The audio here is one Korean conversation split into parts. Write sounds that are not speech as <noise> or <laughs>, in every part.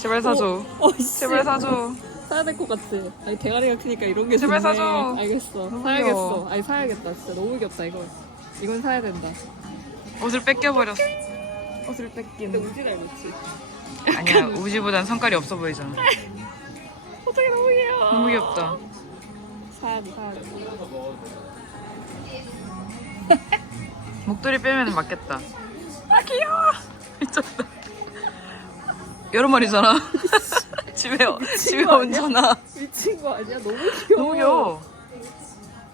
제발 사줘. 어, 씨. 제발 사줘. 사야 될 것 같지? 아니 대가리가 크니까 이런 게 제발 좋네. 사줘. 알겠어. 사야겠어. 귀여워. 아니 사야겠다. 진짜 너무 귀엽다 이거. 이건 사야 된다. 옷을 뺏겨버렸어. 옷을 뺏긴. 근데 우지 닮았지? 아니야, 우지보단 성깔이 없어 보이잖아. <laughs> 어떻게 너무 귀여워. 너무 귀엽다. 사야 돼 사야 돼. 목도리 빼면 맞겠다. 아, 귀여워. <laughs> 미쳤다. 여러 마리잖아. <laughs> 집에, 집에 얹잖아. 미친 거 아니야? 너무 귀여워. 너무 귀여워.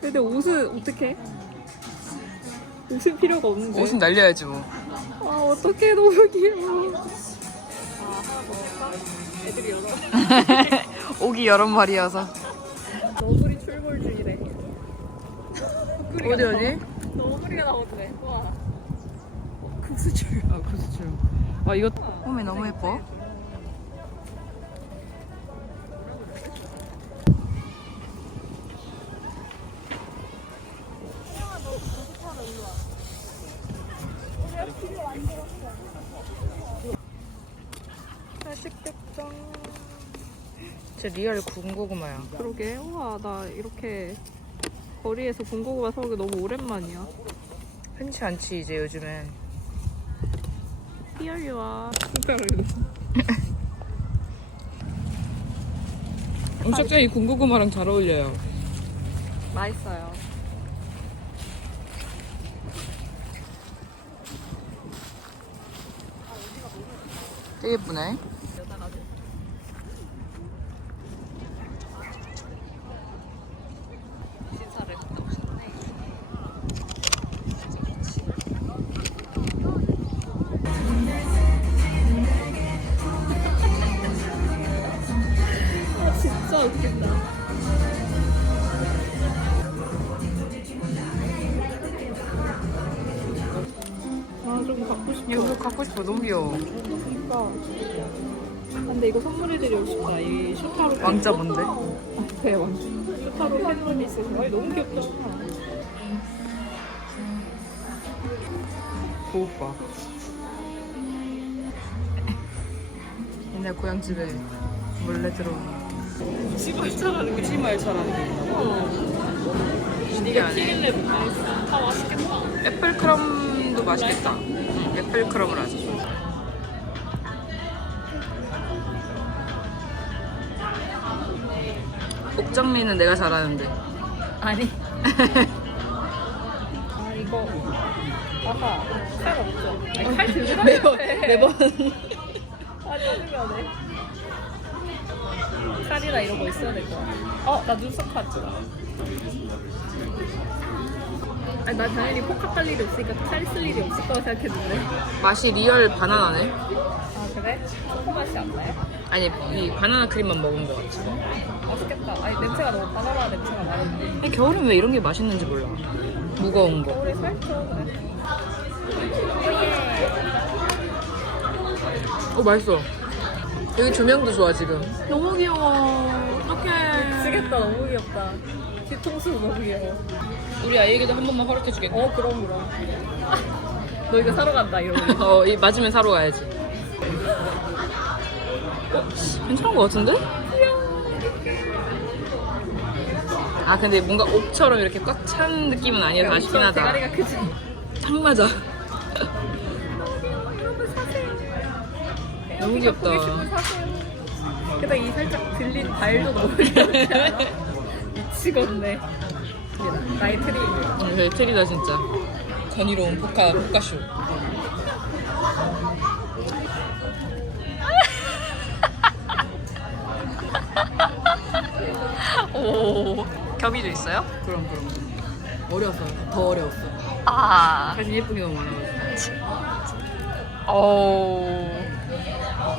근데 옷은 어떻게? 옷은 필요가 없는데. 옷은 날려야지 뭐. 아 어떡해 너무 귀여워. 아 하나 더 할까? 애들이 여러. 옥이 여러 마리여서. 너구리 출몰 중이래. 어디 어디? 너구리가 나오네. 와. 구수줄. 아, 구스줄. 아, 이거 홈이 너무 예뻐. 사식격장. 진짜 리얼 군고구마야. 그러게. 우와 나 이렇게 거리에서 군고구마 사오기 너무 오랜만이야. 흔치 않지 이제 요즘엔. 희열이와. <laughs> 엄청 이 군고구마랑 잘 어울려요. 맛있어요. 되게 예쁘네. 진짜 웃긴다. 아, 좀 갖고 싶어. 이거 갖고 싶어. 너무 귀여워. 그러니까. 근데 이거 선물해드리고 싶다. 이 슈타로 왕자 뭔데? 네, 왕자. 슈타로 캔버리스. 아니, 너무 귀엽다. 고오빠. 옛날 고향집에 몰래 들어오는 치마차라는 게 치마일처럼 어. 신기하네. 튀길래 못하겠어. 아, 맛있겠다. 애플 크럼도 맛있겠다. 응, 애플 크럼을 하자. 옥정리는 내가 잘하는데. 아니. <laughs> 아, 이거. 아까 살 없죠? 아니, 칼 <laughs> 들고 매번, 매번. 아, 짜증나네. 칼이나 이런 거 있어야 될 것 같아. 어, 나 눈썹 카드. 아니, 나 당연히 포카 깔 일이 없으니까 칼 쓸 일이 없을 거라 생각했는데. 맛이 리얼 바나나네. 아, 그래? 초코 맛이 안 나요? 아니, 이 바나나 크림만 먹은 것 같아. 맛있겠다. 아니, 냄새가 너무 바나나 냄새가 나는데. 근데 겨울엔 왜 이런 게 맛있는지 몰라. 무거운 거. 겨울에 살쪄, 그래. 어, 맛있어. 여기 조명도 좋아, 지금. 너무 귀여워. 어떡해. 미치겠다. 너무 귀엽다. 뒤통수 너무 귀여워. 우리 아이에게도 한 번만 허락해 주겠다. 어, 그럼, 그럼. 너 이거 사러 간다, 이러고. <laughs> 어, 이 맞으면 사러 가야지. 어, 씨, 괜찮은 것 같은데? 아, 근데 뭔가 옥처럼 이렇게 꽉 찬 느낌은 아니어서 아쉽긴 하다. 대가리가 크지? 딱 맞아. 너무 귀엽다. 보기 싶으면 사세요. 게다가 이 살짝 들린 발도 너무 귀엽지 않아? <laughs> 미치겠네. 나의 트리. 어, 제 트리다, 진짜. 전이로운 포카, 포카쇼. <laughs> 오. 겸이도 있어요? 그럼, 그럼. 어려웠어. 더 어려웠어. 아. 사진 예쁜 게 너무 많아가지고. 오. 어,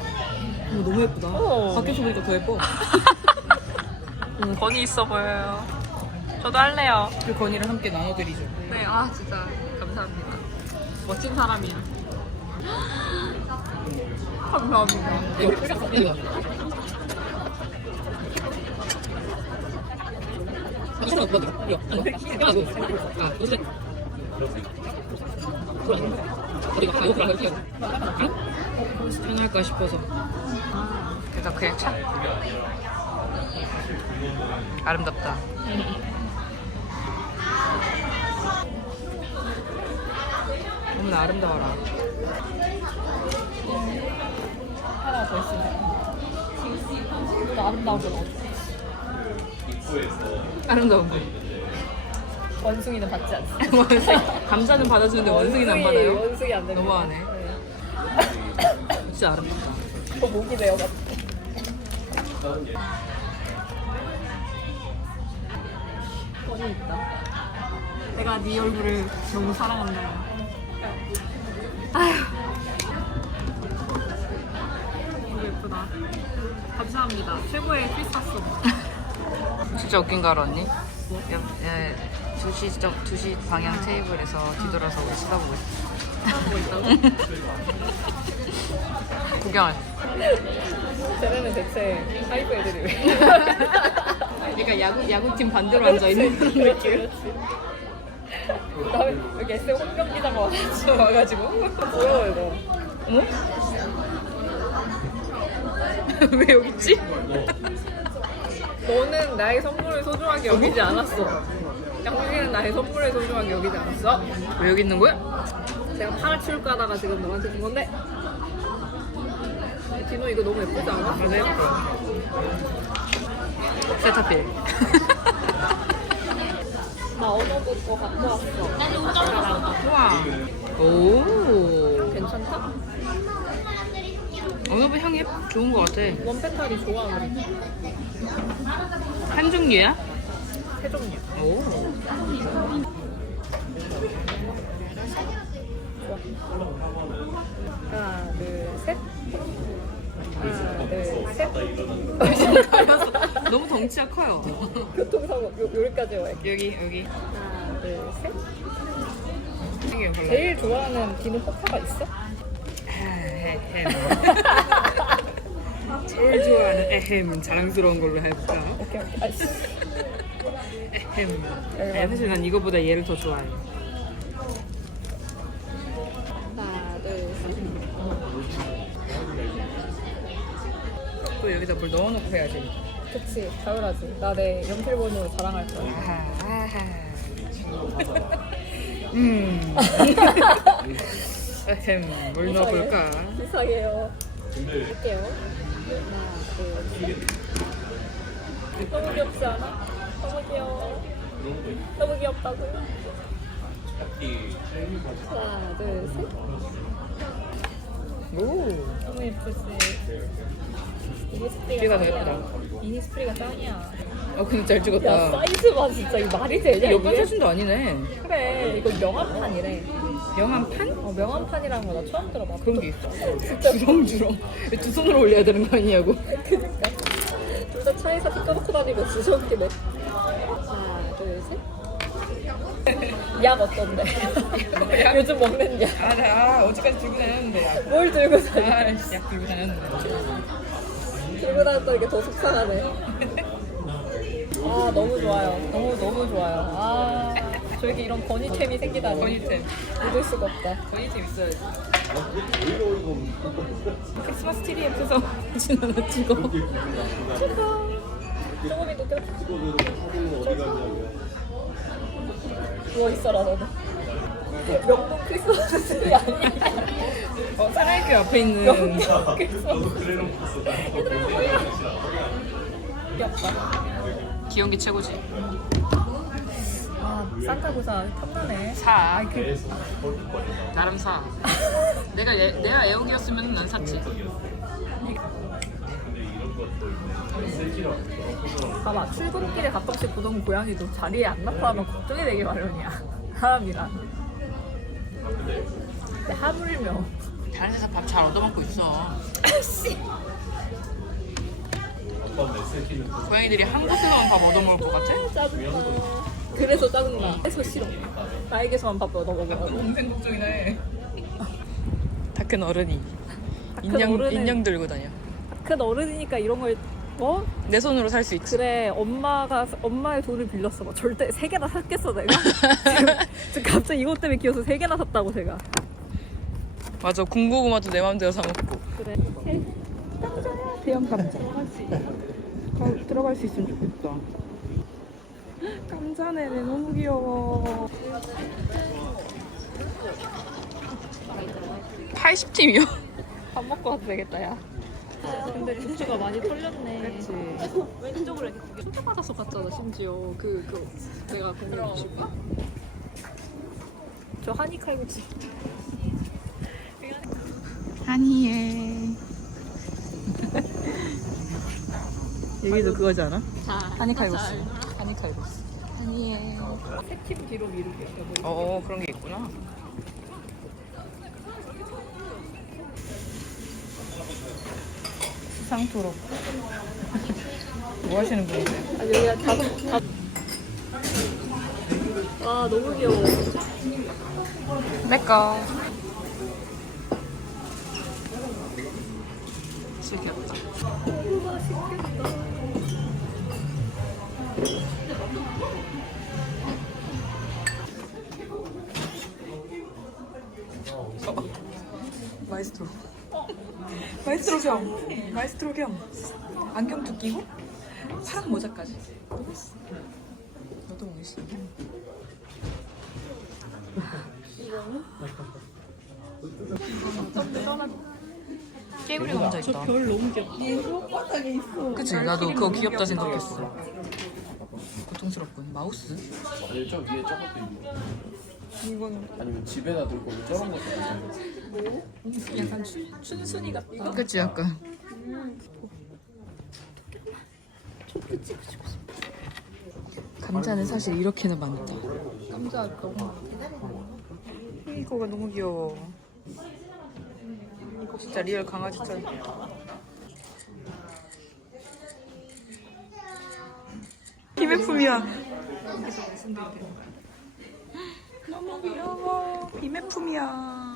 너무 예쁘다. 어. 밖에서 보니까 더 예뻐. 건이 있어 보여요. 저도 할래요. 그 건의를 함께 나눠드리죠. 네, 아 진짜 감사합니다. 멋진 사람이야. 감사합니다. 이거, 이거. 아, 이거 뭐야, 이거. 이거. 이거. 이거. 아. 어디가? 아, 이거 그럼 이렇 게. 편할까 싶어서. 아, 그러니까 그냥 차. 아름답다. 너무나 아름다워라. 하나 더 있으면. 또 아름다운 건. 아름다운 거. 원숭이는 받지 않습니다. <laughs> 원숭이. 감사는 받아주는데 원숭이는 안 받아요? 원숭이 안 됩니다. 너무하네. 네. 진짜 아름답다. 저 목이 내어가지고. 뻔히 있다. 내가 네 얼굴을 너무 사랑한다. 아휴. 너무 예쁘다. 감사합니다. 최고의 크리스마스. 진짜 웃긴 거 알아 언니? 옆, 예, 2시, 점, 2시 방향 테이블에서 뒤돌아서 우리 쳐다보고 있어? <laughs> 구경할 쟤네는 대체 하이브 애들이 왜? <laughs> 그러니까 야구, 야구팀 반대로 앉아 있는 그런 그렇지, 느낌. 그다음에 여기 SM 홍경 기자가 와가지고 와가지고 뭐야 이거? 어머? 왜 여기 있지? 너는 나의 선물을 소중하게 여기지 않았어. 양국이는 나의 선물을 소중하게 여기지 않았어. 왜 여기 있는 거야? 제가 파를 치울까 하다가 지금 너한테 준 건데. 디노 이거 너무 예쁘지 않아? 맞아요 세타필 <laughs> 나 언어부 거 갖고 왔어. 우와 오 괜찮다? 어느 분 향이 좋은 거 같아 원페탈이 좋아 우리. 한 종류야? 세 종류. 오 하나, 둘, 셋. 하나, 둘, 셋. 너무 덩치가 커요 교통사고 요, 여기까지 와요. 여기 여기 하나, 둘, 셋. 생겨요 별로 제일 좋아하는 디노 포카가 있어? 에헴. 제일 좋아하는 에헴 자랑스러운 걸로 해볼까? 오케이, 오케이. 아이씨. 에헴. 네, 사실 난 이거보다 얘를 더 좋아해. 또 여기다 뭘 넣어놓고 해야지. 그치, 당연하지. 나 내 연필본으로 자랑할 거야. 아하, 아하. <laughs> 음. <laughs> 뭘 넣어볼까? 이상해요. 할게요. 하나, 둘, 셋. 너무 귀엽지 않아? 너무 귀여워. 너무 귀엽다고요? 하나, 둘, 셋. 오. 너무 예쁘지? 이니스프리가 얘가 더. 예쁘다. 이니 스프리가 짱이야. 어, 근데 잘 야, 찍었다. 사이즈 봐, 진짜. 이거 말이 되냐? 옆반 이게? 사진도 아니네. 그래, 이거 명함판이래. 영한 판? 어, 명함판이라는 거 나 처음 들어봐. 그런 게 있어. 진짜 주렁주렁. 왜 두 손으로 올려야 되는 거 아니냐고. 그니까. 둘 다 차에 사진 꺼놓고 다니고 진짜 웃기네. 하나, 둘, 셋. <laughs> 약 어떤데? 약? <laughs> 요즘 먹는 약. 아, 나 어제까지 들고 다녔는데. 약. 뭘 들고 다니? 아, 씨, 약 들고 다녔는데. 들고 다녔다는 게 더 속상하네. <laughs> 아, 너무 좋아요. 너무, 너무 좋아요. 아, 저에게 이런 건의템이 생기다니. 건이템. 믿을 수가 없다. 건이템 있어야지. 크리스마스 트리 옆에서 사진 하나 찍어. 축하. 조금이도 끝. 누워 있어라, 너는. 명동 크리스마스 트리 아니야. 어, 사라이교 앞에 있는 명동 크리스마스 얘들아, 뭐야. 귀엽다. 기억이 최고지. 아, 산타고사 탐나네. 사. 나름 사. 내가 애, 내가 애옥이었으면 난 샀지. 봐봐, 출근길에 가끔씩 보던 고양이도 자리에 안 나타나면 걱정이 되기 마련이야. <laughs> 사람이란. 근데 하물며. 다른 데서 밥 잘 얻어먹고 있어. 씨. 고양이들이 한 곳에서만 밥 얻어먹을 것 같아? 짜증나. 그래서 짜증나. 그래서 싫어. 나에게서만 밥 얻어 먹으라고. 동생 걱정이네. 다큰 어른이 큰 어른은- 인형 들고 다녀. 큰 어른이니까 이런 걸 어? 내 손으로 살 수 있지. 그래 엄마가 엄마의 돈을 빌렸어 막 절대 세 개나 샀겠어 내가 지금, 지금 갑자기 이것 때문에 기어서 세 개나 샀다고 제가 맞아. 군고구마도 내 마음대로 사 먹고. 그래 짱짱 대형 감자. 가, 들어갈 수 있으면 좋겠다. 감자네 네 너무 귀여워. 80팀이요? 밥 먹고 와도 되겠다 야. 근데 부추가 많이 털렸네. 그치. <laughs> 왼쪽으로 이렇게 소개받아서 갔잖아 심지어 그, 그 내가 공유해 줄까? 저 한이 칼국수 <laughs> 한이에. 여기도 <laughs> 그거지 않아? 자 한이 칼국수. 한이 칼국수. 한이에. 세팀 뒤로 미루기 어 그런 게 있구나. 상토록. 뭐 하시는 분이세요? 아 여기가 다섯 다섯 와 너무 귀여워 내꺼. 진짜 귀엽다. 마이스트로. 마이스트로 겸. 마이스트로 겸. 안경도 끼고 파란 모자까지. 너도 오시냐? 깨구리 감자 있다. 별 너무 귀엽다 그치 나도 그거 귀엽다 생각했어. 고통스럽군. 마우스? 아니 저 위에 저것도 있고 이건 아니면 집에다 두고 저런 것도 괜찮아 약간 춘, 춘순이 같다 그치 약간. 감자는 사실 이렇게나 많다. 감자 너무 이거가 너무 귀여워. 진짜 리얼 강아지처럼. 비매품이야. 너무 귀여워. 비매품이야.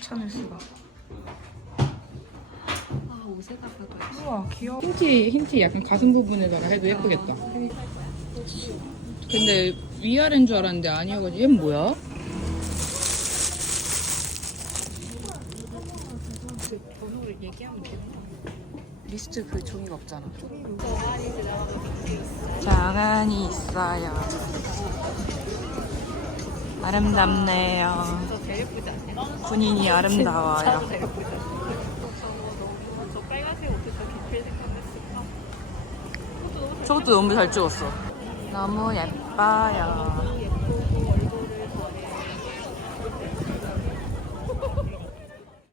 참을 수가. 우와 귀여워. 흰티 흰티 약간 가슴 부분에다가 해도 예쁘겠다. 근데 위아래인 줄 알았는데 아니어가지고 얘는 뭐야? 번호를 얘기하면 되겠다 리스트 그 종이가 없잖아. 장안이 있어요. 아름답네요. 군인이 아름다워요. 제일 예쁘지 않냐? 저 빨간색 옷에서 깊이 생각했을까? 저것도 너무 잘 찍었어. 너무 예뻐요.